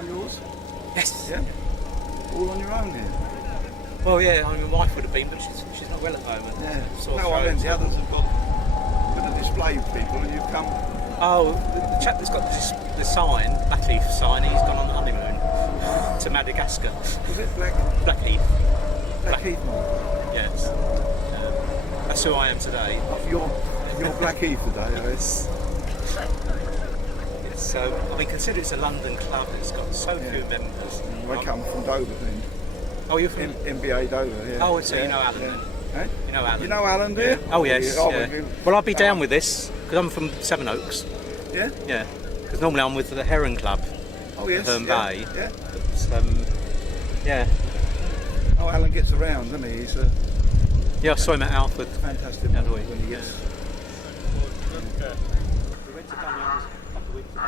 one yours? Yes. Yeah. All on your own here. Well, yeah, I mean, my wife would have been, but she's not well at the moment. Yeah. Sore No, I meant throat, the others have got with the display people, and you come. Oh, the chap that's got the sign, Blackheath sign, he's gone on the honeymoon to Madagascar. Was it Blackheath. Blackheath? Yes. That's who I am today. You're Blackheath today, yes. Yes, so, I mean, consider it's a London club, it's got so few members. I come from Dover then. Oh, you're from? M.B.A. Dover, yeah. Oh, so you know Alan then? Eh? You know Alan? You know Alan, do you? Oh, yes. Oh, Yeah. Well, I'll be down with this, because I'm from Sevenoaks. Yeah? Yeah. Because normally I'm with the Heron Club. Oh, yes. M.B.A. Yeah. But, yeah. Oh, Alan gets around, doesn't he? He's a Yeah, I saw him at Alfred. fantastic Yeah, when he gets. We went to Daniel's a couple of weeks ago.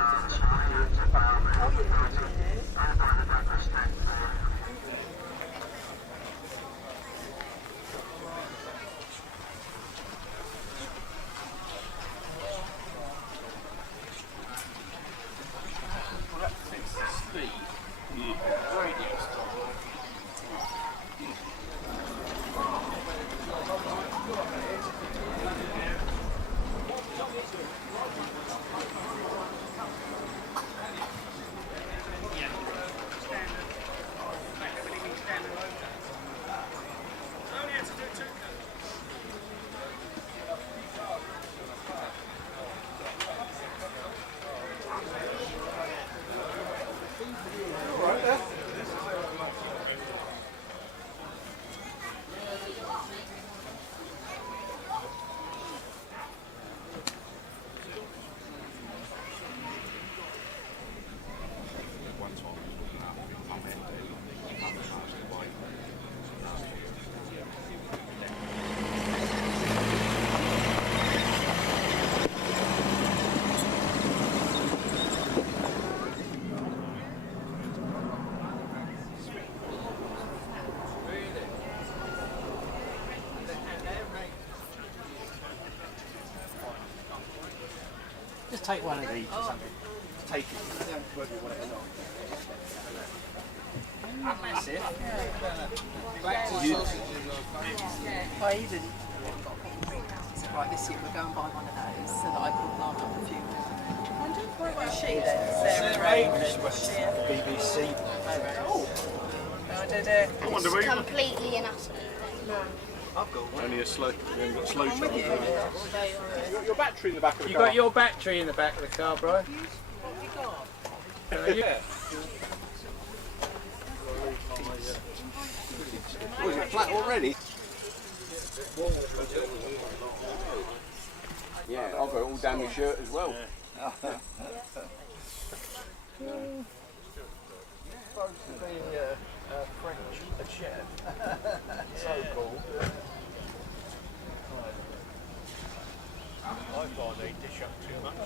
Just take one of these or something. Just take it. Massive. Back to you. I even right this year we're going to buy one of those so that I can line up a few. Where was she then? Sarah BBC. Oh, I did it. It's completely and utterly. Only a slow. You haven't got slow charge. You got your battery in the back of the You car. got your battery in the back of the car, bro? What have you got? Yeah. Oh, is it flat already? Yeah, I've got it all down my shirt as well. Supposed to be a French chef. So cool. I find they dish up too much.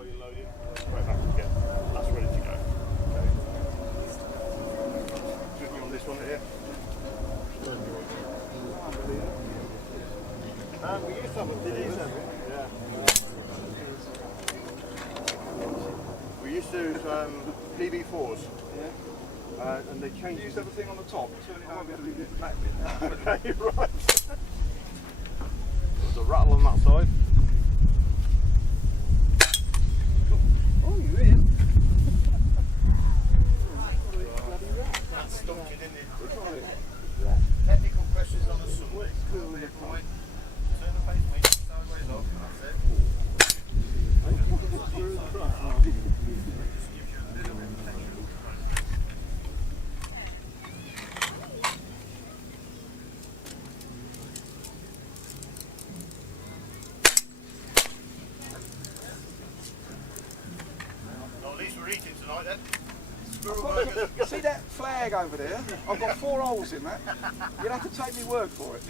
while you're loading. Straight back again. That's ready to go. Okay. Clicking on this one here. We used to have a yeah. We used to use PB4s. Yeah. And they changed. Use everything on the top. Turn it on. Okay, right. There's a rattle on that side. Oh, you're in. That's stumped, didn't it? Technical questions on the subway. Turn the pacemaker sideways off. That's it. Well, at least we're eating tonight then. See that flag over there? I've got 4 holes in that. You'll have to take me word for it.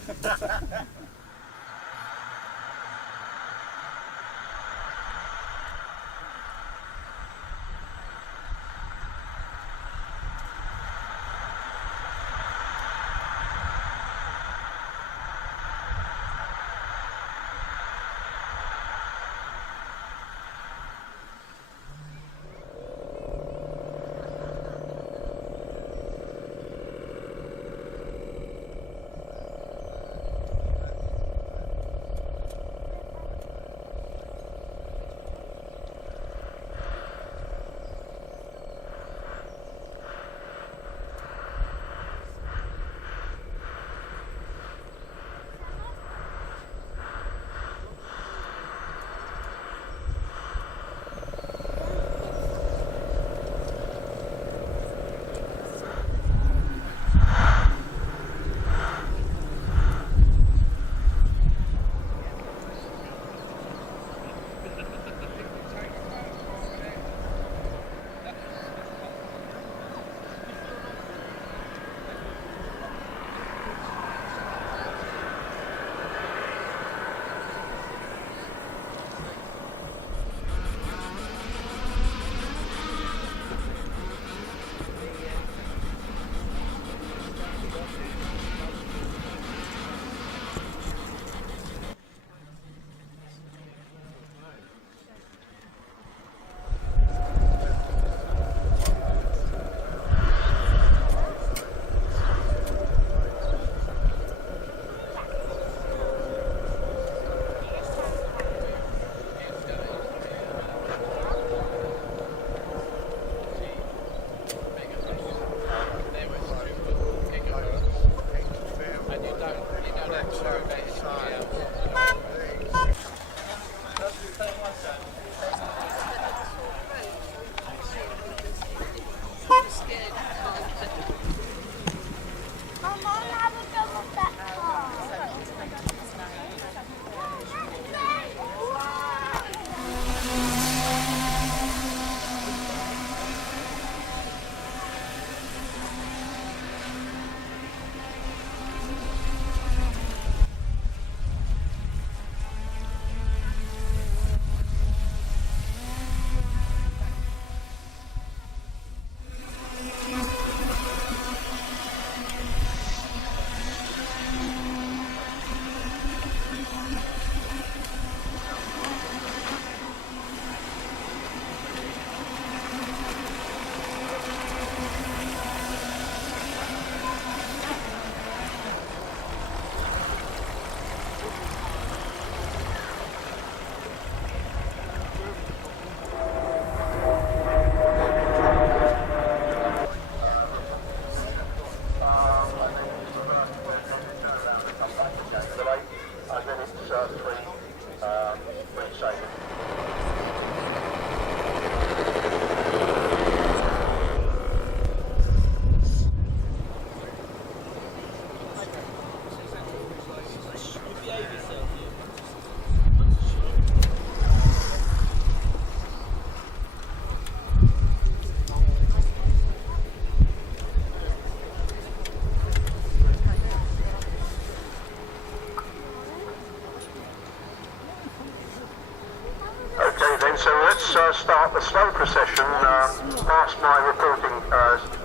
start the slow procession past my reporting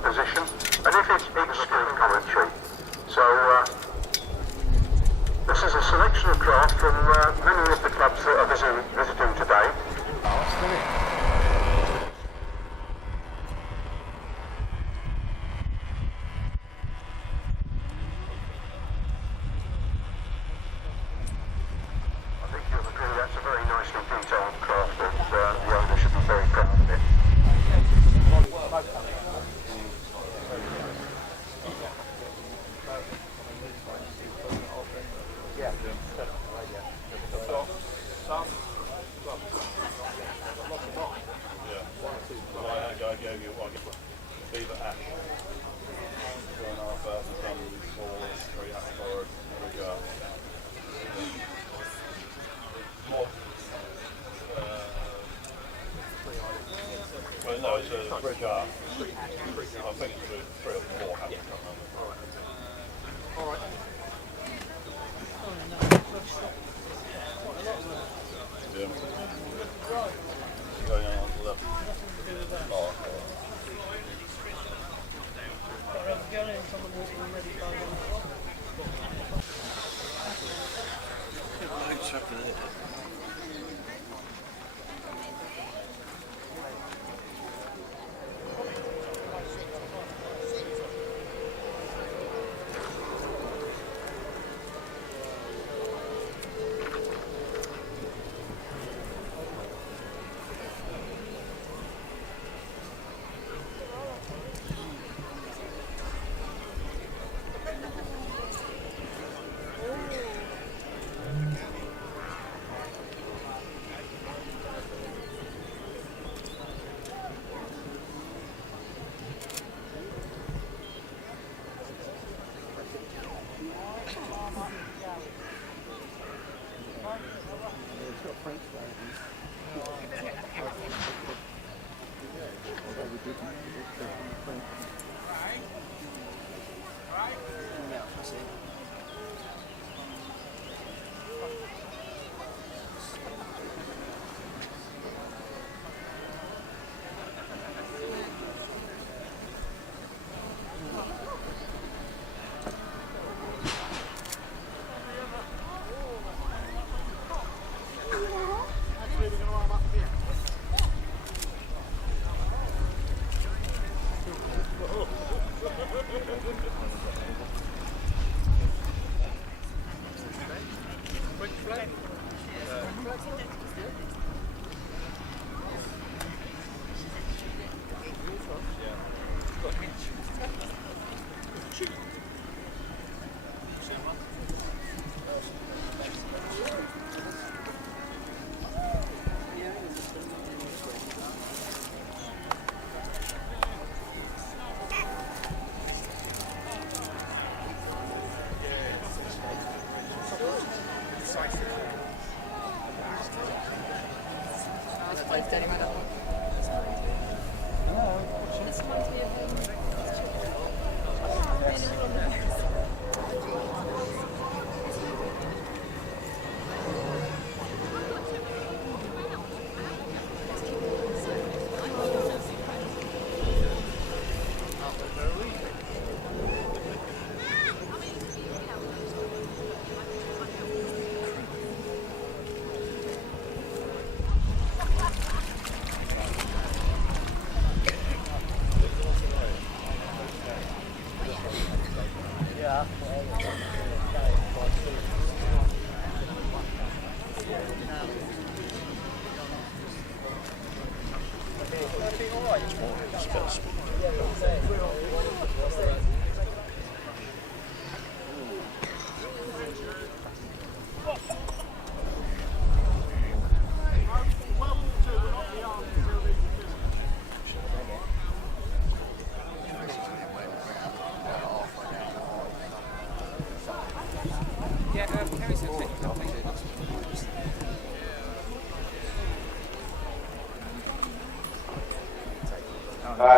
position, and if it's exclude commentary. So this is a selection of craft from many of the clubs that are visiting today. I think you'll agree that's a very nicely detailed craft, and the owner should be very proud of it. Well, no, it's a bridge up. I think it's 3 or 4. I can't remember. All right. Yeah. Going on to the left. Oh,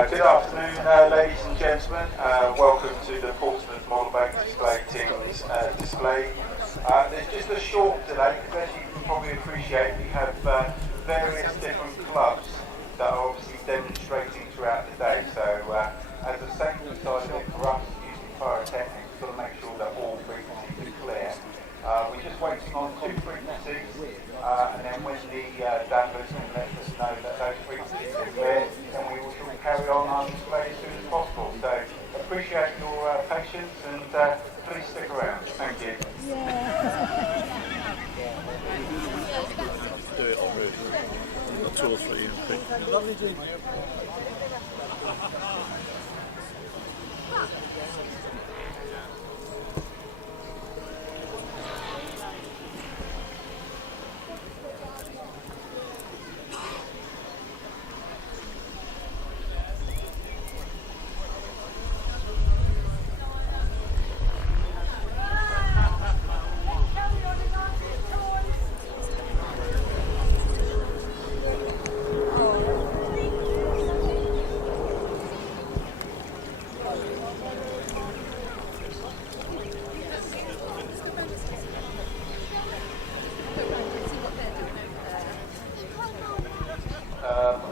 Good afternoon, ladies and gentlemen. Welcome to the Portsmouth Model Bank Display Team's display. There's just a short delay because, as you can probably appreciate, we have various different clubs that are obviously demonstrating throughout the day. So as a safety side of it for us using pyrotechnics, we've got to make sure that all frequencies are clear. We're just waiting on 2 frequencies, and then when the dampers can let us know that those frequencies are clear, then we will sort of carry on our display as soon as possible. So appreciate your patience, and please stick around. Thank you. Do it on route. 2 or 3 EMP. Lovely Jim.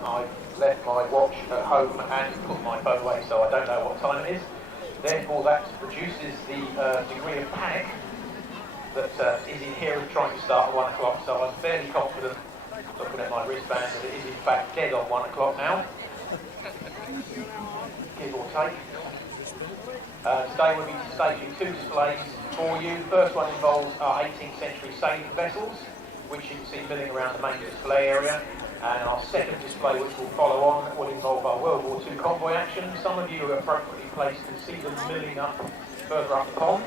I left my watch at home and put my phone away, so I don't know what time it is. Therefore, that produces the degree of panic that is inherent trying to start at 1 o'clock. So I'm fairly confident, looking at my wristband, that it is in fact dead on 1 o'clock now, give or take. Today we'll be staging 2 displays for you. The first one involves our 18th century sailing vessels, which you can see milling around the main display area. And our second display, which will follow on, will involve our World War II convoy action. Some of you who are appropriately placed can see them milling up further up the pond.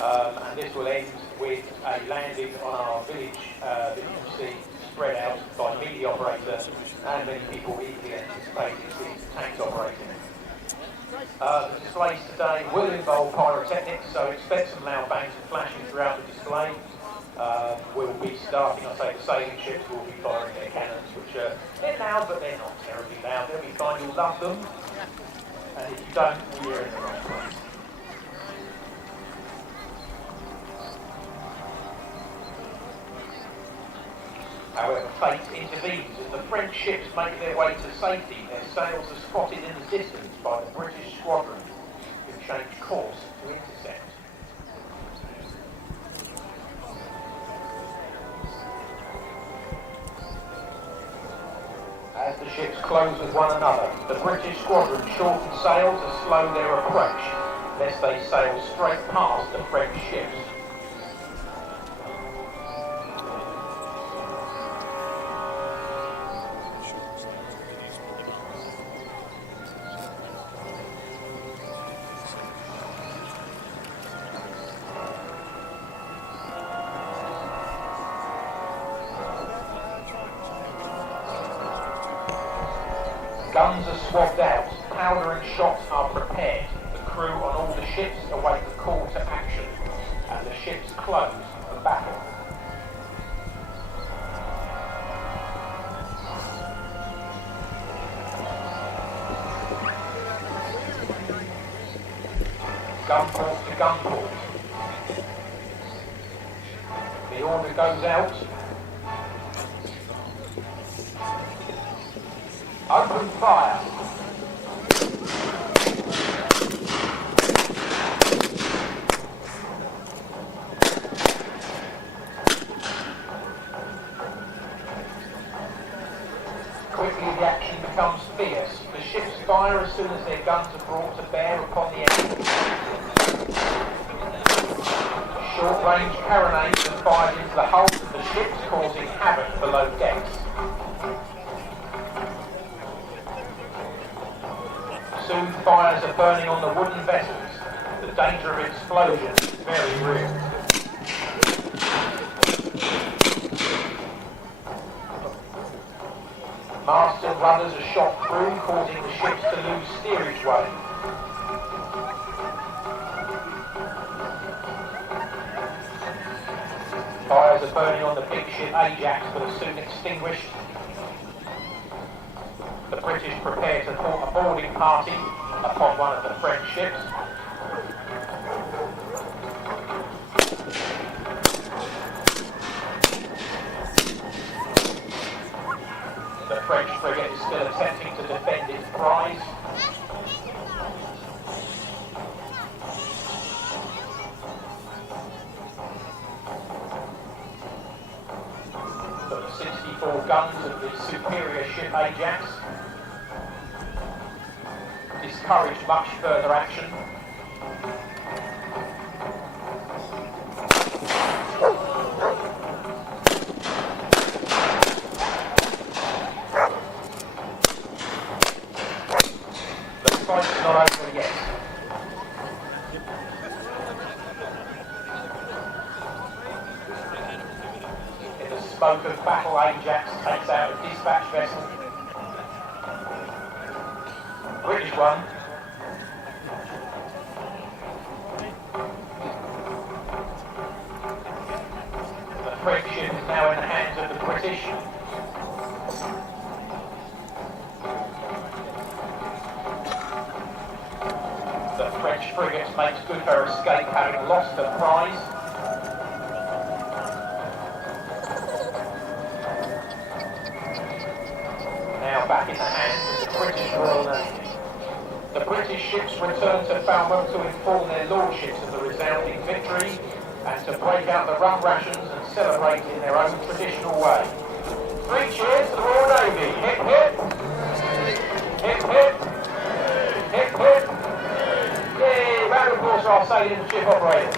And this will end with a landing on our village that you can see spread out by me, the operator, and many people eagerly anticipating seeing tanks operating. The displays today will involve pyrotechnics, so expect some loud bangs and flashing throughout the display. We'll be starting, I say the sailing ships will be firing their cannons, which are they're loud, but they're not terribly loud. They'll be fine, you'll love them, and if you don't, you're in the wrong place. However, fate intervenes as the French ships make their way to safety. Their sails are spotted in the distance by the British squadron, who change course to intercept. As the ships close with one another, the British squadron shorten sails and slow their approach, lest they sail straight past the French ships. Guns are swabbed out, powder and shots are prepared. The crew on all the ships await the call to action, and the ships close for battle. Gunport to gunport. The order goes out. Open fire. Quickly the action becomes fierce. The ships fire as soon as their guns are brought to bear upon the enemy. Short-range carronades are fired into the hulls of the ships, causing havoc below decks. Soon fires are burning on the wooden vessels. The danger of explosion is very real. Masts and rudders are shot through, causing the ships to lose steerage way. Fires are burning on the big ship Ajax, but are soon extinguished. The British prepare to form a boarding party upon one of the French ships. French frigate is still attempting to defend its prize. The 64 guns of the superior ship Ajax discourage much further action. The fight is not over yet. In the smoke of battle, Ajax takes out a dispatch vessel. British one. The French ship is now in the hands of the British. The French frigate makes good her escape, having lost her prize. Now back in the hands of the British Royal Navy. The British ships return to Falmouth to inform their lordships of the resounding victory and to break out the rum rations and celebrate in their own traditional way. 3 cheers to the Royal Navy. Hip hip. Hip hip. Hip hip. Yay! Round of applause for our sailing and ship operators.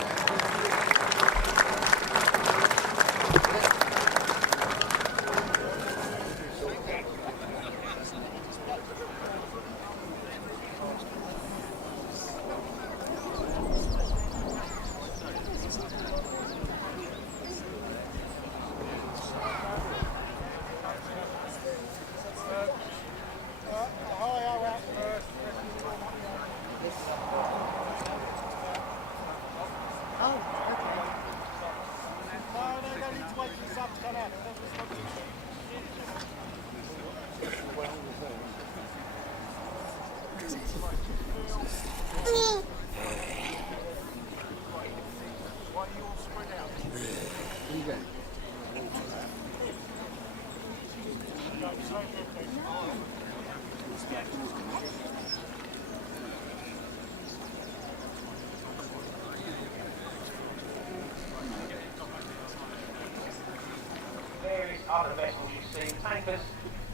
Various other vessels you see, tankers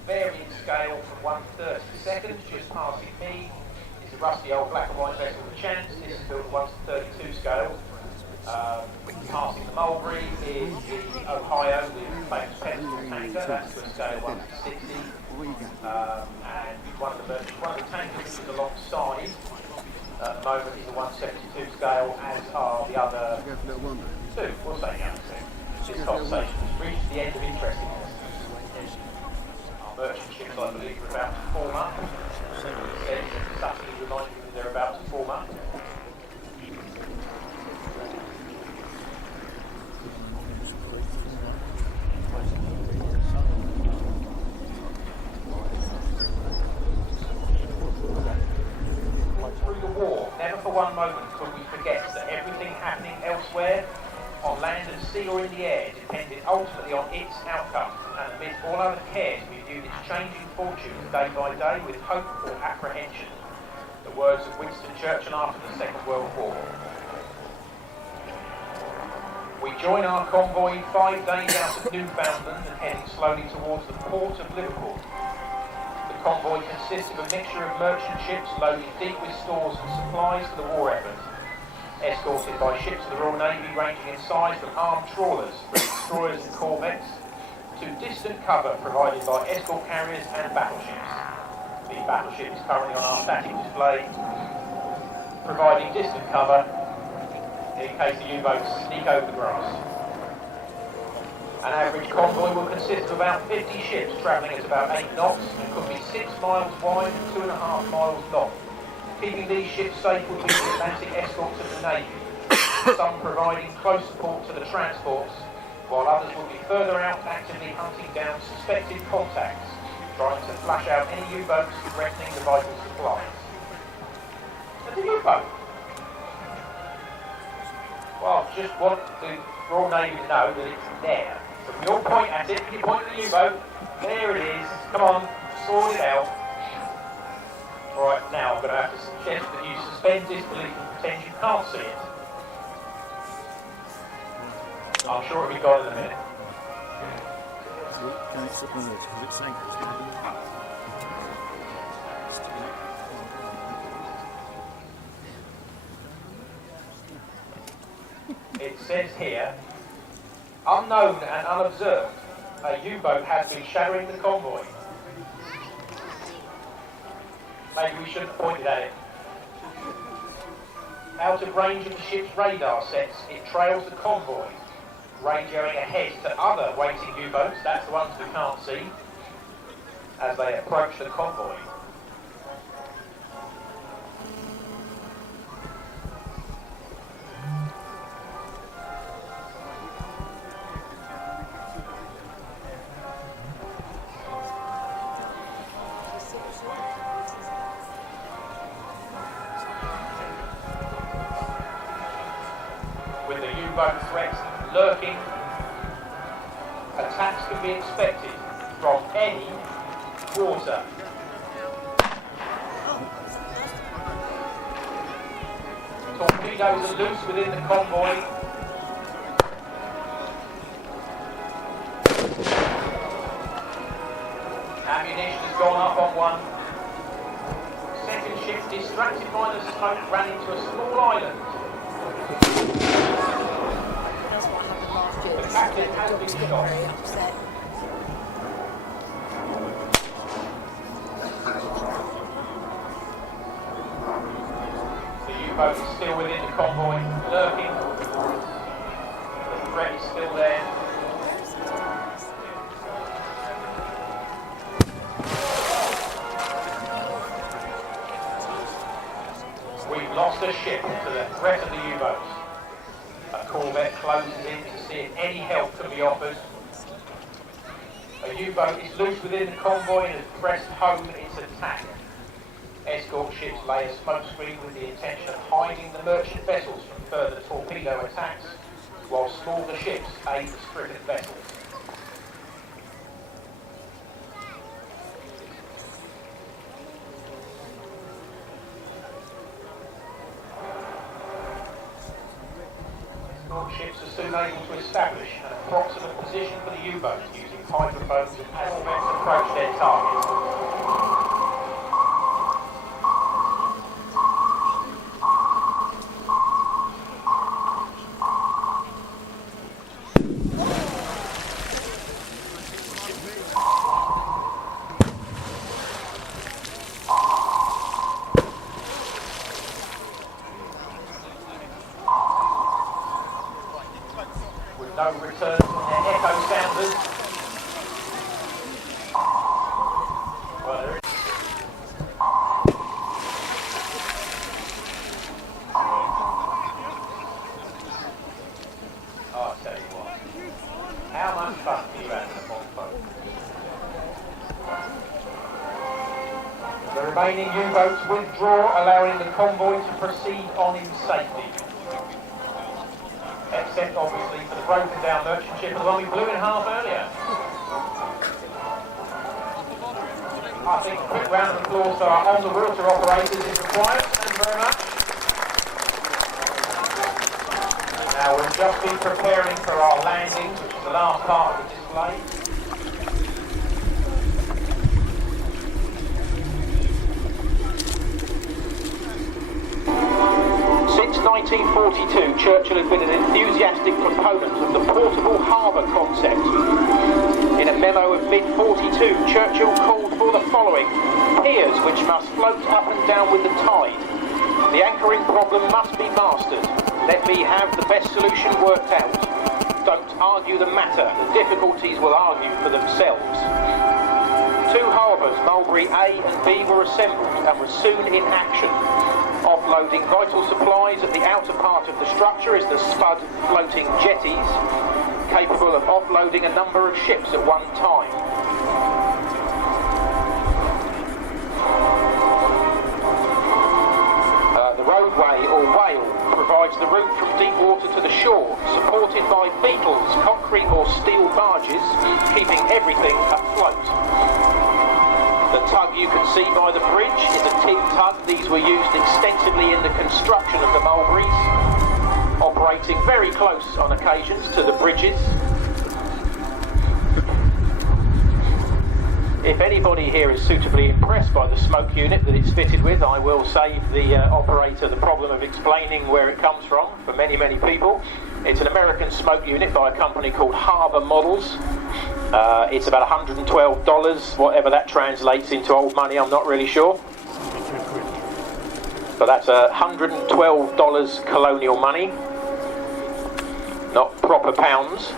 vary in scale from 1/32, just passing me. It's a rusty old black and white vessel, the Chance. This is built at 1/32 scale. Passing the Mulberry is the Ohio, the famous pedestal tanker. That's to a scale 1/60. And one of the tankers is alongside at the moment is a 1/72 scale, as are the other two. We'll say the other two. This conversation has reached the end of interestingness. Our merchant ships, I believe, are about to form up. Subtly reminding me that they're about to form up. Through the war, never for one moment could we forget that everything happening elsewhere, on land and sea or in the air, depended ultimately on its outcome, and amidst all other cares we viewed its changing fortunes day by day with hope or apprehension. The words of Winston Churchill after the Second World War. We join our convoy 5 days out of Newfoundland and heading slowly towards the port of Liverpool. The convoy consists of a mixture of merchant ships loaded deep with stores and supplies for the war effort, escorted by ships of the Royal Navy ranging in size from armed trawlers, destroyers and corvettes, to distant cover provided by escort carriers and battleships. The battleship is currently on our static display, providing distant cover in case the U-boats sneak over the grass. An average convoy will consist of about 50 ships travelling at about 8 knots and could be 6 miles wide and 2.5 miles long. Keeping these ships safe would be the Atlantic escorts of the Navy, some providing close support to the transports, while others would be further out actively hunting down suspected contacts, trying to flash out any U-boats threatening the vital supplies. And the U-boat? Well, just want the Royal Navy to know that it's there. So when you point at it, you point at the U-boat, there it is, Come on, sort it out. Alright, now I'm going to have to suggest that you suspend disbelief and pretend you can't see it. I'm sure it'll be gone in a minute. It says here, unknown and unobserved, a U-boat has been shadowing the convoy. Maybe we shouldn't have pointed at it. Out of range of the ship's radar sets, it trails the convoy, radioing ahead to other waiting U-boats, that's the ones we can't see, as they approach the convoy. With the U-boat threats lurking, attacks can be expected from any water. Torpedoes are loose within the convoy. Ammunition has gone up on one. Second ship, distracted by the smoke, ran into a small island. That's what happened last year. The captain has Dogs been get shot. very upset. The U-boat is still within the convoy, lurking. The threat is still there. We've lost a ship to the threat of the U-boats. A corvette closes in to see if any help can be offered. A U-boat is loose within the convoy and has pressed home its attack. Escort ships lay a smoke screen with the intention of hiding the merchant vessels from further torpedo attacks, while smaller ships aid the stricken vessels. Escort ships are soon able to establish an approximate position for the U-boats using hydrophones as corvettes approach their targets. With no return from their echo sounders. Well, there is. I'll tell you what. How much fun do you have in a boat? The remaining U-boats withdraw, allowing the convoy to proceed on in safety. Except obviously for the broken down merchant ship, the one we blew in half earlier. I think a quick round of applause for our on the water operators is required. Thank you very much. Now we'll just be preparing for our landing, which is the last part of the display. Since 1942, Churchill has been an enthusiastic proponent of the portable harbour concept. In a memo of mid-42, Churchill called for the following: piers which must float up and down with the tide. The anchoring problem must be mastered. Let me have the best solution worked out. Don't argue the matter. The difficulties will argue for themselves. Two harbours, Mulberry A and B, were assembled and were soon in action. Offloading vital supplies at the outer part of the structure is the spud floating jetties, capable of offloading a number of ships at one time. The roadway, or whale, provides the route from deep water to the shore, supported by beetles, concrete or steel barges, keeping everything afloat. The tug you can see by the bridge is a tin tug. These were used extensively in the construction of the mulberries, operating very close on occasions to the bridges. If anybody here is suitably impressed by the smoke unit that it's fitted with, I will save the operator the problem of explaining where it comes from for many, many people. It's an American smoke unit by a company called Harbour Models. It's about $112, whatever that translates into old money, I'm not really sure. But that's $112 colonial money, not proper pounds.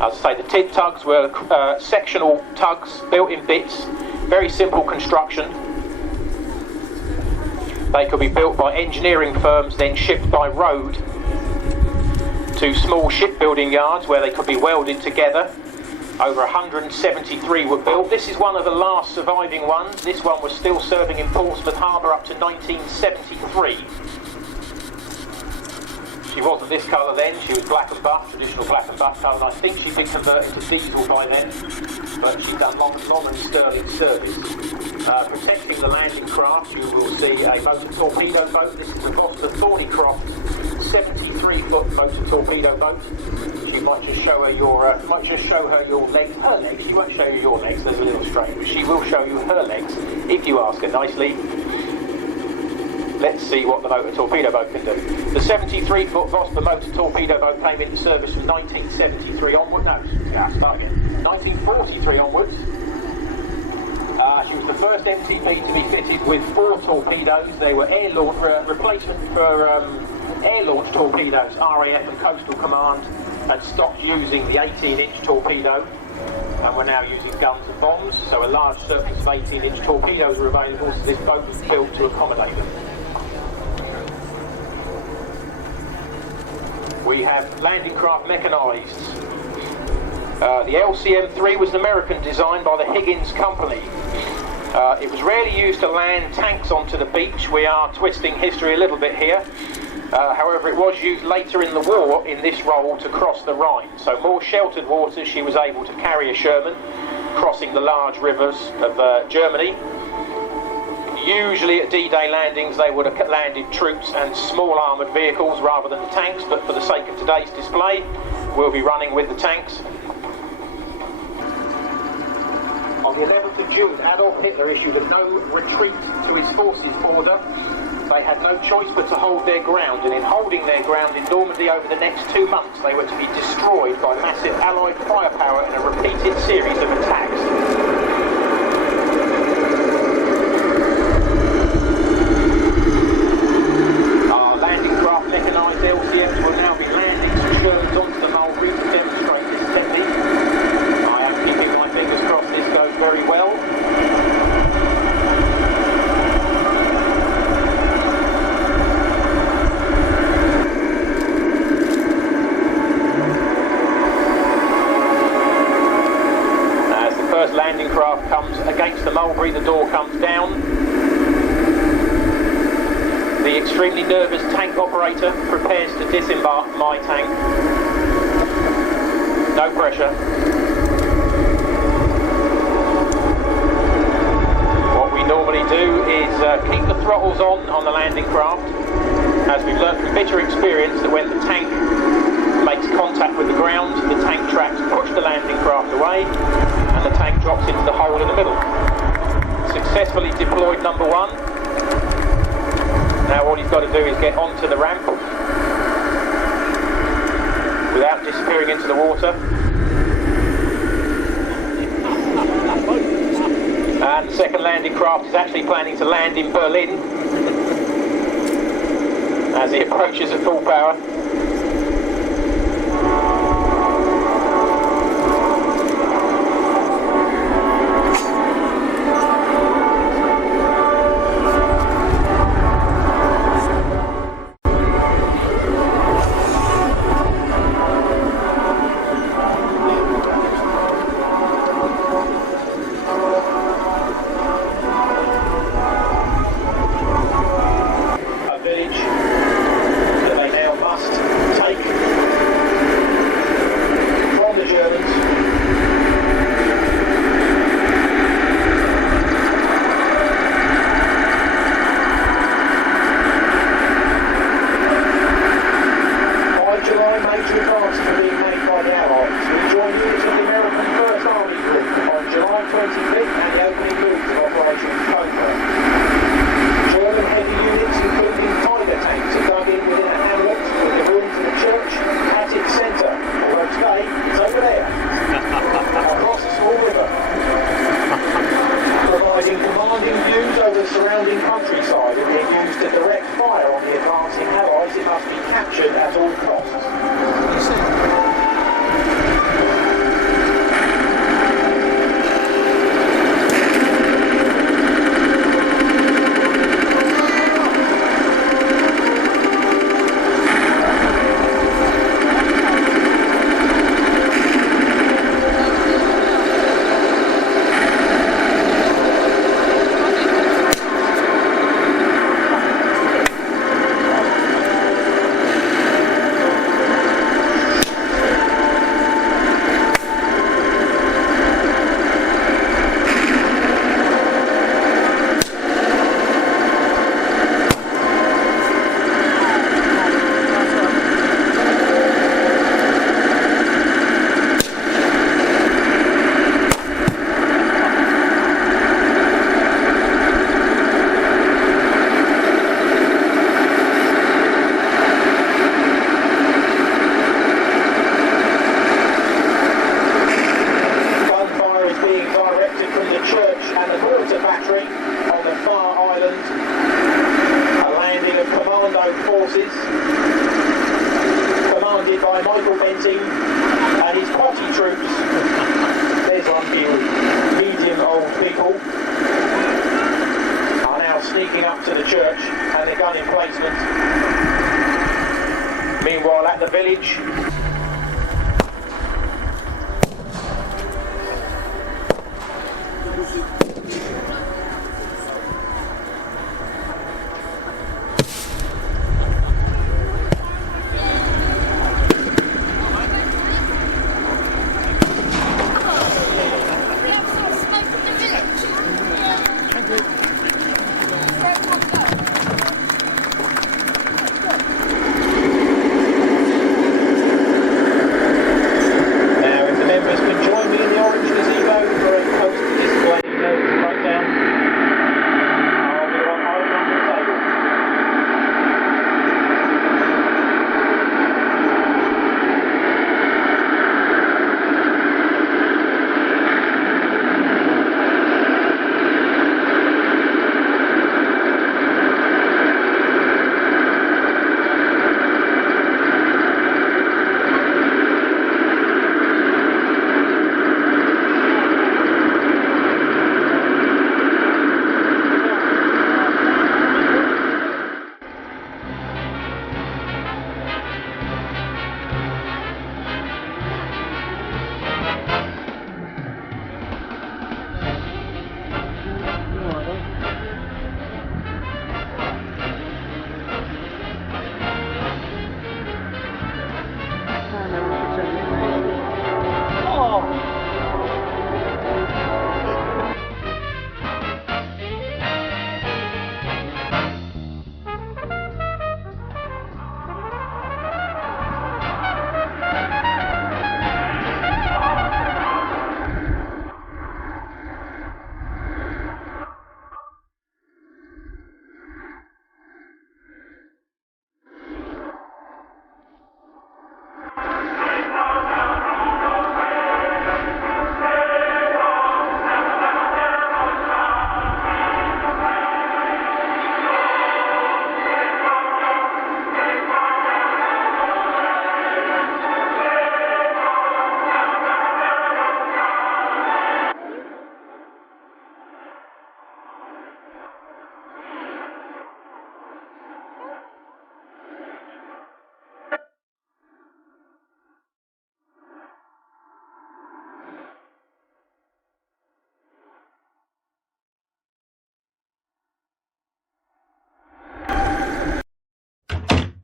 As I say, the tin tugs were sectional tugs built in bits, very simple construction. They could be built by engineering firms, then shipped by road to small shipbuilding yards where they could be welded together. Over 173 were built. This is one of the last surviving ones. This one was still serving in Portsmouth Harbour up to 1973. She wasn't this colour then, she was black and buff, traditional black and buff colour, and I think she did convert into diesel by then, but she's done long and sterling service. Protecting the landing craft, you will see a motor torpedo boat. This is the Vosper Thornycroft 73-foot motor torpedo boat. She might just show her your legs. Her legs. She won't show you your legs. There's a little strain, but she will show you her legs if you ask her nicely. Let's see what the motor torpedo boat can do. The 73-foot Vosper motor torpedo boat came into service from 1973 onwards. No, start again. 1943 onwards. She was the first MTB to be fitted with 4 torpedoes. They were replacement for air-launched torpedoes. RAF and Coastal Command had stopped using the 18-inch torpedo, and we're now using guns and bombs. So a large surplus of 18-inch torpedoes were available, so this boat was built to accommodate them. We have landing craft mechanised. The LCM-3 was an American design by the Higgins Company. It was rarely used to land tanks onto the beach. We are twisting history a little bit here. However, it was used later in the war in this role to cross the Rhine. So more sheltered waters, she was able to carry a Sherman, crossing the large rivers of Germany. Usually at D-Day landings they would have landed troops and small armoured vehicles rather than the tanks, but for the sake of today's display we'll be running with the tanks. On the 11th of June, Adolf Hitler issued a no retreat to his forces order. They had no choice but to hold their ground, and in holding their ground in Normandy over the next 2 months they were to be destroyed by massive Allied firepower in a repeated series of attacks. Mechanised LCMs will now be landing some Shermans onto the mulberry to demonstrate this technique. I am keeping my fingers crossed this goes very well. As the first landing craft comes against the mulberry, the door comes down. The extremely nervous tank operator prepares to disembark my tank. No pressure. What we normally do is keep the throttles on the landing craft, as we've learned from bitter experience that when the tank makes contact with the ground, the tank tracks push the landing craft away and the tank drops into the hole in the middle. Successfully deployed number 1. Now all he's got to do is get onto the ramp without disappearing into the water. And the second landing craft is actually planning to land in Berlin as he approaches at full power. Taking views over the surrounding countryside and being used to direct fire on the advancing allies, it must be captured at all costs. Meanwhile, at the village,